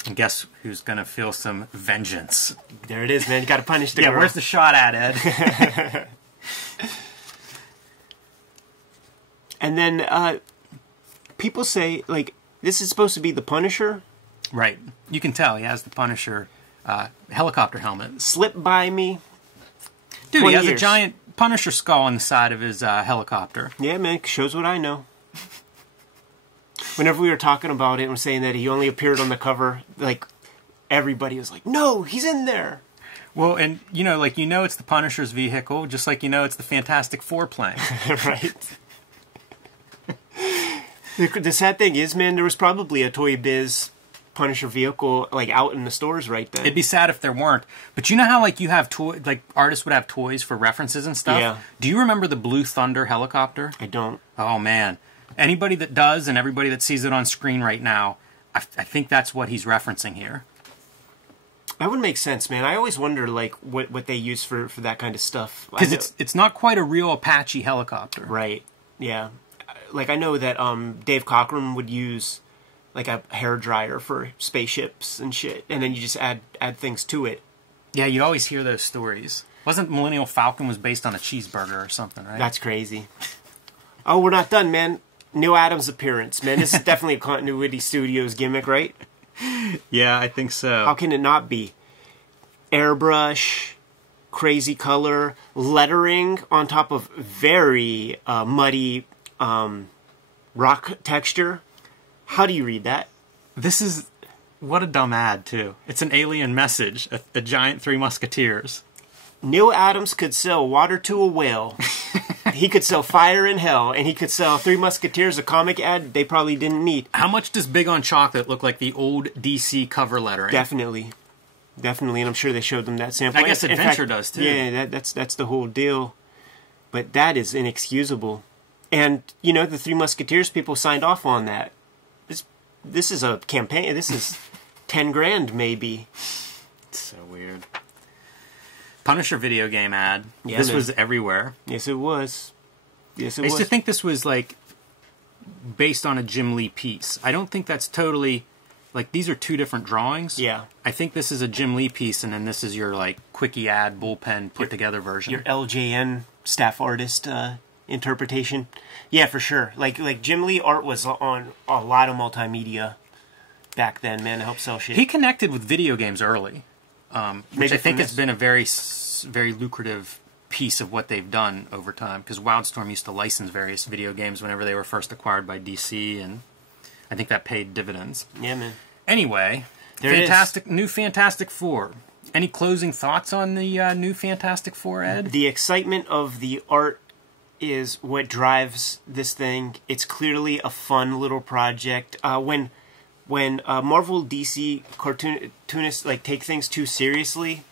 And guess who's going to feel some vengeance? There it is, man. You got to punish the girl. Yeah, where's the shot at, Ed? And then people say, like, this is supposed to be the Punisher. Right. You can tell he has the Punisher helicopter helmet. Slipped by me. Dude, he has years. a giant Punisher skull on the side of his helicopter. Yeah, man. Shows what I know. Whenever we were talking about it and saying that he only appeared on the cover, like, everybody was like, no, he's in there. Well, and, like, it's the Punisher's vehicle, just like it's the Fantastic Four plane. Right. The sad thing is, man, there was probably a Toy Biz Punisher vehicle, like, out in the stores right then. It'd be sad if there weren't. But you know how, like, you have artists would have toys for references and stuff? Yeah. Do you remember the Blue Thunder helicopter? I don't. Oh, man. Anybody that does and everybody that sees it on screen right now, I think that's what he's referencing here. That would make sense, man. I always wonder, like, what they use for that kind of stuff. Because it's not quite a real Apache helicopter. Right, yeah. Like, I know that Dave Cockrum would use, like, a hairdryer for spaceships and shit, and then you just add things to it. Yeah, you always hear those stories. Wasn't Millennial Falcon was based on a cheeseburger or something, right? That's crazy. Oh, we're not done, man. Neil Adams' appearance, man. This is definitely a Continuity Studios gimmick, right? Yeah, I think so. How can it not be? Airbrush, crazy color, lettering on top of very muddy rock texture. How do you read that? This is... What a dumb ad, too. It's an alien message. A giant 3 Musketeers. Neil Adams could sell water to a whale. He could sell Fire in Hell, and he could sell Three Musketeers, a comic ad they probably didn't need. How much does Big on Chocolate look like the old DC cover lettering? Definitely. Definitely, and I'm sure they showed them that sample. I guess Adventure does, too. Yeah, that's the whole deal. But that is inexcusable. And, you know, the Three Musketeers people signed off on that. This is a campaign. This is 10 grand, maybe. It's so weird. Punisher video game ad. Yeah, this was everywhere. Yes, it was. Yes, it was. I was. used to think this was, like, based on a Jim Lee piece. I don't think that's totally... Like, these are two different drawings. Yeah. I think this is a Jim Lee piece, and then this is your, like, quickie ad, bullpen, put-together version. Your LJN staff artist interpretation. Yeah, for sure. Like Jim Lee art was on a lot of multimedia back then, man, to help sell shit. He connected with video games early, which I think has been a very lucrative piece of what they've done over time, because Wildstorm used to license various video games whenever they were first acquired by DC, and I think that paid dividends. Yeah, man. Anyway, new Fantastic Four. Any closing thoughts on the new Fantastic Four, Ed? The excitement of the art is what drives this thing. It's clearly a fun little project. When Marvel DC cartoonists like take things too seriously,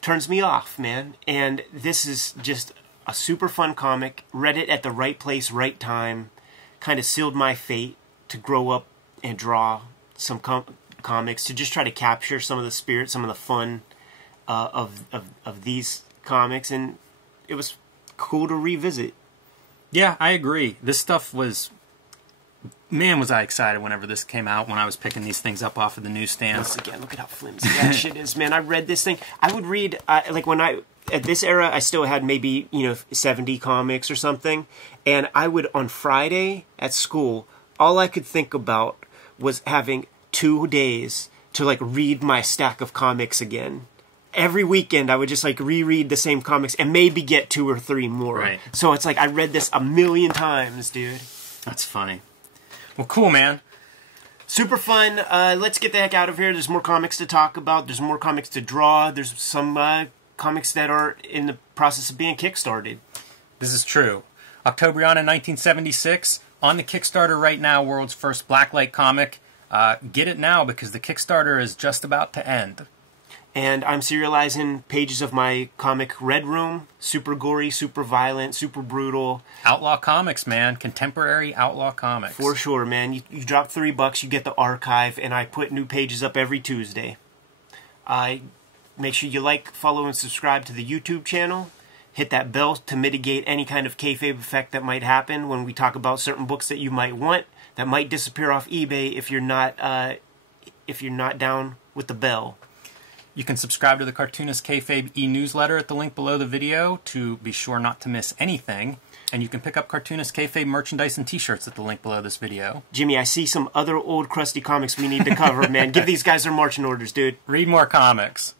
turns me off, man. And this is just a super fun comic. Read it at the right place, right time. Kind of sealed my fate to grow up and draw some comics, to just try to capture some of the spirit, some of the fun of these comics, and it was cool to revisit. Yeah, I agree. This stuff was... Man, was I excited whenever this came out, when I was picking these things up off of the newsstands. Once again, look at how flimsy that shit is, man. I read this thing. I would read, like when at this era, I still had maybe, 70 comics or something, and I would, on Friday at school, all I could think about was having 2 days to, like, read my stack of comics again. Every weekend, I would just, like, reread the same comics and maybe get 2 or 3 more. Right. So it's like I read this a million times, dude. That's funny. Well, cool, man. Super fun. Let's get the heck out of here. There's more comics to talk about. There's more comics to draw. There's some comics that are in the process of being kickstarted. This is true. Octobriana 1976, on the Kickstarter right now, world's first blacklight comic. Get it now, because the Kickstarter is just about to end. And I'm serializing pages of my comic Red Room. Super gory, super violent, super brutal. Outlaw comics, man. Contemporary outlaw comics. For sure, man. You drop $3, you get the archive, and I put new pages up every Tuesday. Make sure you like, follow, and subscribe to the YouTube channel. Hit that bell to mitigate any kind of kayfabe effect that might happen when we talk about certain books that you might want, that might disappear off eBay if you're not down with the bell. You can subscribe to the Cartoonist Kayfabe e-newsletter at the link below the video to be sure not to miss anything. And you can pick up Cartoonist Kayfabe merchandise and t-shirts at the link below this video. Jimmy, I see some other old crusty comics we need to cover, man. Give these guys their marching orders, dude. Read more comics.